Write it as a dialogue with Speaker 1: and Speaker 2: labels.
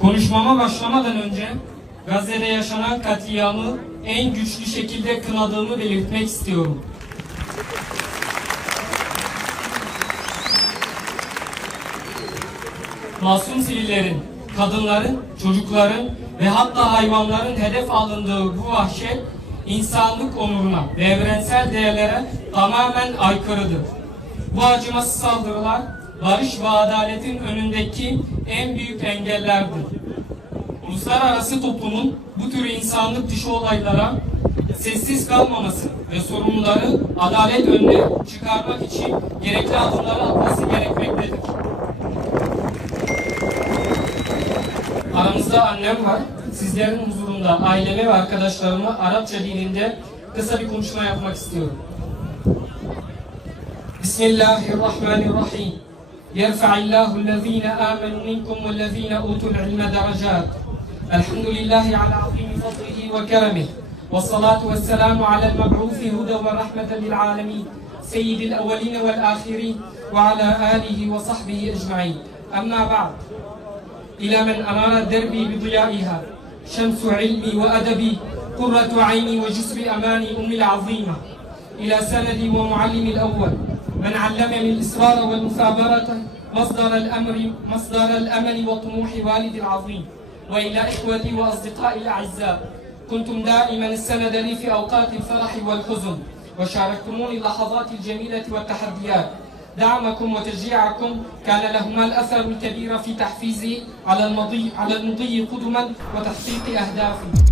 Speaker 1: Konuşmama başlamadan önce Gazze'de yaşanan katliamı en güçlü şekilde kınadığımı belirtmek istiyorum. Masum sivillerin, kadınların, çocukların ve hatta hayvanların hedef alındığı bu vahşet insanlık onuruna ve evrensel değerlere tamamen aykırıdır. Bu acımasız saldırılar barış ve adaletin önündeki en büyük engellerdir. Uluslararası toplumun bu tür insanlık dışı olaylara sessiz kalmaması ve sorumluları adalet önüne çıkarmak için gerekli adımları atması gerekmektedir. Aramızda annem var. Sizlerin huzurunda aileme ve arkadaşlarıma Arapça dilinde kısa bir konuşma yapmak istiyorum.
Speaker 2: Bismillahirrahmanirrahim. يرفع الله الذين آمنوا منكم والذين أوتوا العلم درجات الحمد لله على عظيم فضله وكرمه والصلاة والسلام على المبعوث هدى ورحمة للعالمين سيد الأولين والآخرين وعلى آله وصحبه أجمعين أما بعد إلى من أنار دربي بضيائها شمس علمي وأدبي قرة عيني وجسر أماني أمي العظيمة. إلى سندي ومعلمي الأول من علمني الإصرار والمثابرة مصدر الأمر مصدر الأمل وطموح والدي العظيم. وإلى إخوتي وأصدقائي الأعزاء كنتم دائما السند لي في أوقات الفرح والحزن وشاركتموني اللحظات الجميلة والتحديات. دعمكم وتشجيعكم كان لهما الأثر الكبير في تحفيزي على المضي على المضي قدما وتحقيق أهدافي.